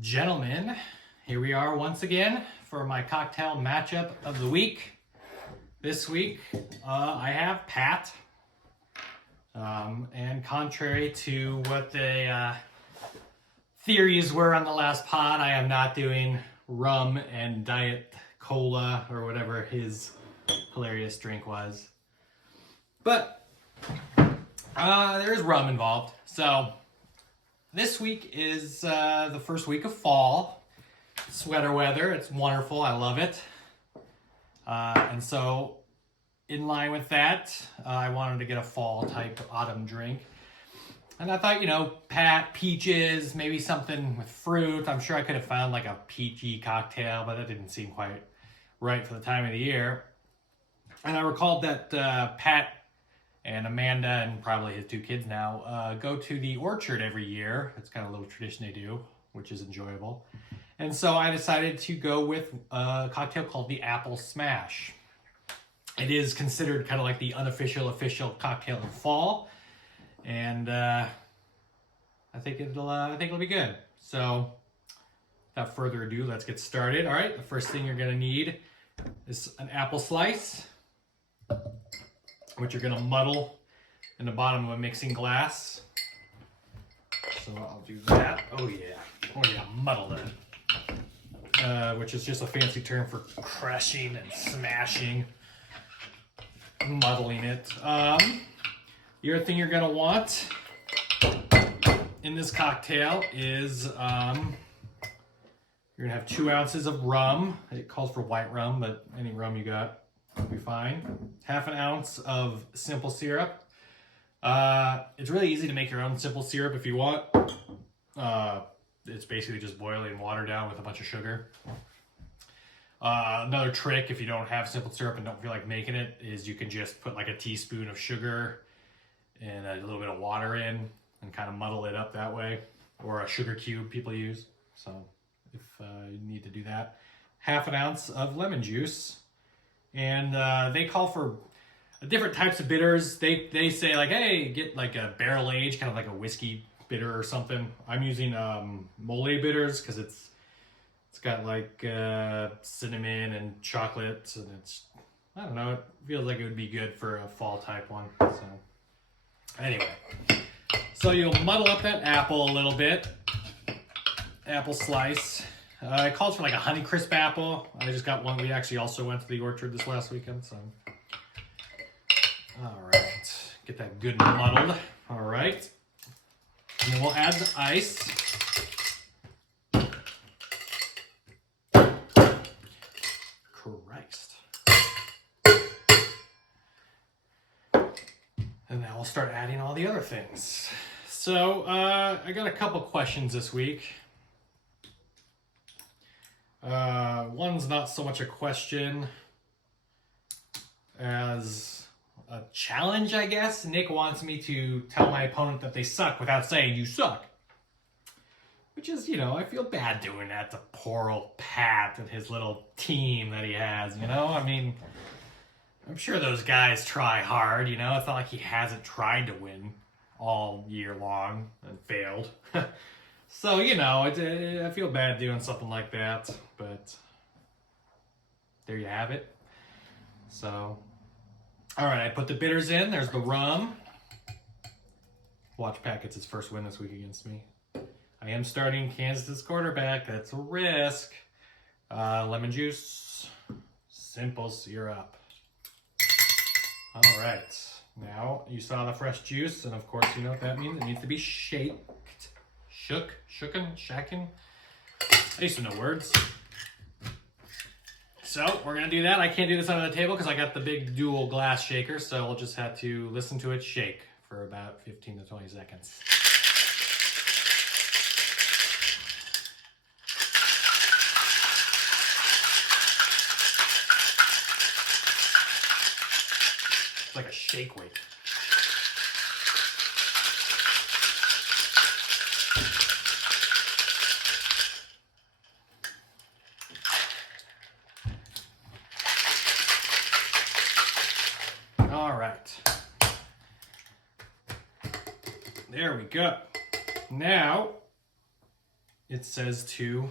Gentlemen, here we are once again for my cocktail matchup of the week. This week, I have Pat. And contrary to what the theories were on the last pod, I am not doing rum and diet cola or whatever his hilarious drink was. But there is rum involved. So this week is the first week of fall. Sweater weather. It's wonderful. I love it. And so in line with that, I wanted to get a fall type autumn drink. And I thought, Pat, peaches, maybe something with fruit. I'm sure I could have found like a peachy cocktail, but that didn't seem quite right for the time of the year. And I recalled that Pat and Amanda, and probably his two kids now, go to the Orchard every year. It's kind of a little tradition they do, which is enjoyable. And so I decided to go with a cocktail called the Apple Smash. It is considered kind of like the official cocktail of fall. And I think it'll be good. So without further ado, let's get started. All right, the first thing you're going to need is an apple slice, which you're going to muddle in the bottom of a mixing glass. So I'll do that. Oh yeah, muddle that. Which is just a fancy term for crushing and smashing, muddling it. The other thing you're going to want in this cocktail is you're going to have 2 ounces of rum. It calls for white rum, but any rum you got will be fine. 1/2 ounce of simple syrup. It's really easy to make your own simple syrup if you want. It's basically just boiling water down with a bunch of sugar. Another trick, if you don't have simple syrup and don't feel like making it, is you can just put like a teaspoon of sugar and a little bit of water in and kind of muddle it up that way. Or a sugar cube people use. So if you need to do that. 1/2 ounce of lemon juice. And they call for different types of bitters. They say like, hey, get like a barrel aged, kind of like a whiskey bitter or something. I'm using mole bitters because it's got like cinnamon and chocolate, and I don't know, it feels like it would be good for a fall type one. So anyway, so you'll muddle up that apple a little bit. Apple slice. It calls for like a Honeycrisp apple. I just got one. We actually also went to the Orchard this last weekend. So, all right, get that good muddled. All right, and then we'll add the ice. Christ. And now we'll start adding all the other things. So I got a couple questions this week. One's not so much a question as a challenge, I guess. Nick wants me to tell my opponent that they suck without saying you suck. Which is, I feel bad doing that to poor old Pat and his little team that he has, I mean, I'm sure those guys try hard, It's not like he hasn't tried to win all year long and failed. So, I feel bad doing something like that, but there you have it. So, all right, I put the bitters in. There's the rum. Watch Pat gets his first win this week against me. I am starting Kansas' quarterback. That's a risk. Lemon juice. Simple syrup. All right. Now, you saw the fresh juice, and of course, you know what that means. It needs to be shaked. Shacking. I used to know words. So, we're going to do that. I can't do this under the table because I got the big dual glass shaker, so we'll just have to listen to it shake for about 15 to 20 seconds. It's like a shake weight. All right. There we go. Now, it says to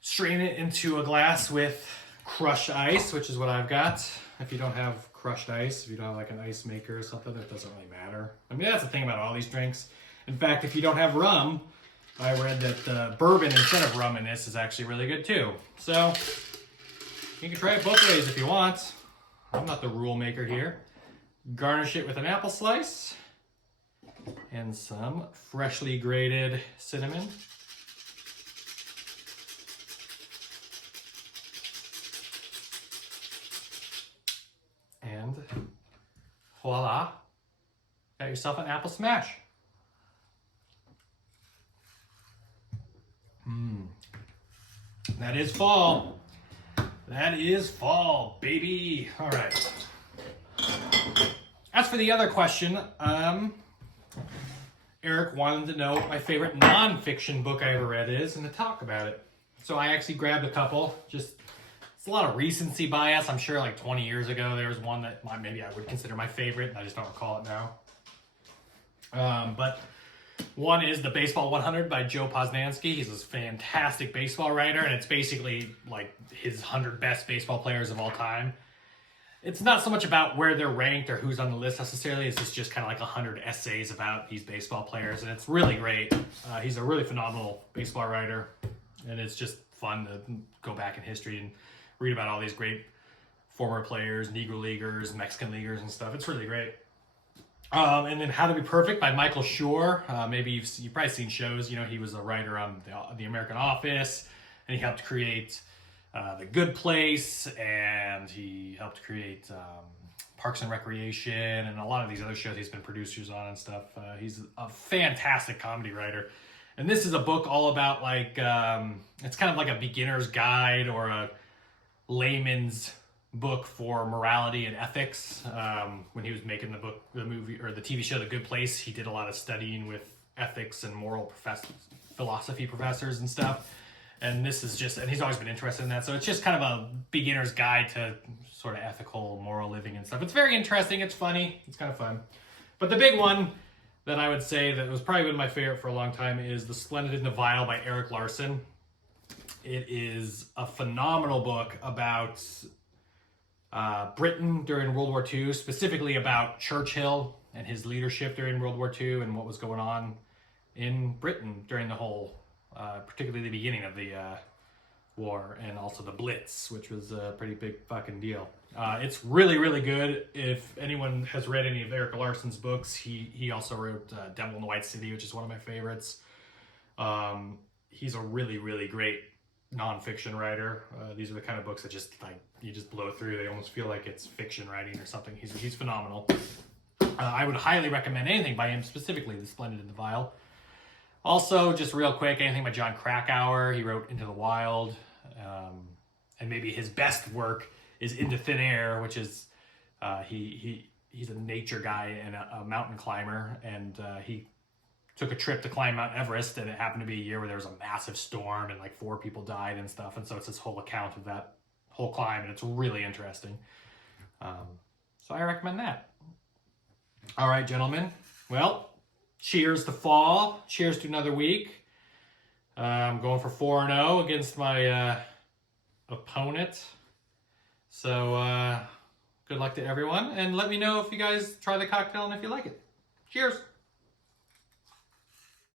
strain it into a glass with crushed ice, which is what I've got. If you don't have crushed ice, if you don't have like an ice maker or something, it doesn't really matter. I mean, that's the thing about all these drinks. In fact, if you don't have rum, I read that bourbon instead of rum in this is actually really good too. So you can try it both ways if you want. I'm not the rule maker here. Garnish it with an apple slice and some freshly grated cinnamon. And voila, got yourself an apple smash. That is fall. That is fall, baby. All right. As for the other question, Eric wanted to know what my favorite nonfiction book I ever read is and to talk about it. So I actually grabbed a couple. It's a lot of recency bias. I'm sure like 20 years ago there was one that maybe I would consider my favorite, and I just don't recall it now. But one is The Baseball 100 by Joe Posnanski. He's this fantastic baseball writer, and it's basically like his 100 best baseball players of all time. It's not so much about where they're ranked or who's on the list necessarily. It's just kind of like 100 essays about these baseball players, and it's really great. He's a really phenomenal baseball writer, and it's just fun to go back in history and read about all these great former players, Negro Leaguers, Mexican Leaguers, and stuff. It's really great. And then How to Be Perfect by Michael Schur. Maybe you've probably seen shows. You know, he was a writer on the American Office, and he helped create The Good Place, and he helped create Parks and Recreation, and a lot of these other shows he's been producers on and stuff. He's a fantastic comedy writer. And this is a book all about like, it's kind of like a beginner's guide or a layman's book for morality and ethics. When he was making the movie or the TV show The Good Place, he did a lot of studying with ethics and philosophy professors and stuff. And this is and he's always been interested in that. So it's just kind of a beginner's guide to sort of ethical, moral living and stuff. It's very interesting. It's funny. It's kind of fun. But the big one that I would say that was probably been my favorite for a long time is The Splendid and the Vile by Erik Larson. It is a phenomenal book about Britain during World War II, specifically about Churchill and his leadership during World War II and what was going on in Britain during the whole, particularly the beginning of the war, and also the Blitz, which was a pretty big fucking deal. It's really, really good. If anyone has read any of Erik Larson's books, he also wrote Devil in the White City, which is one of my favorites. He's a really, really great nonfiction writer. These are the kind of books that just like you just blow through. They almost feel like it's fiction writing or something. He's phenomenal. I would highly recommend anything by him, specifically The Splendid and the Vile. Also, just real quick, anything by Jon Krakauer. He wrote Into the Wild, and maybe his best work is Into Thin Air, which is he's a nature guy and a mountain climber, and he took a trip to climb Mount Everest, and it happened to be a year where there was a massive storm and like 4 people died and stuff. And so it's this whole account of that whole climb, and it's really interesting. So I recommend that. All right, gentlemen. Well, cheers to fall. Cheers to another week. I'm going for 4-0 against my opponent. So good luck to everyone. And let me know if you guys try the cocktail and if you like it. Cheers.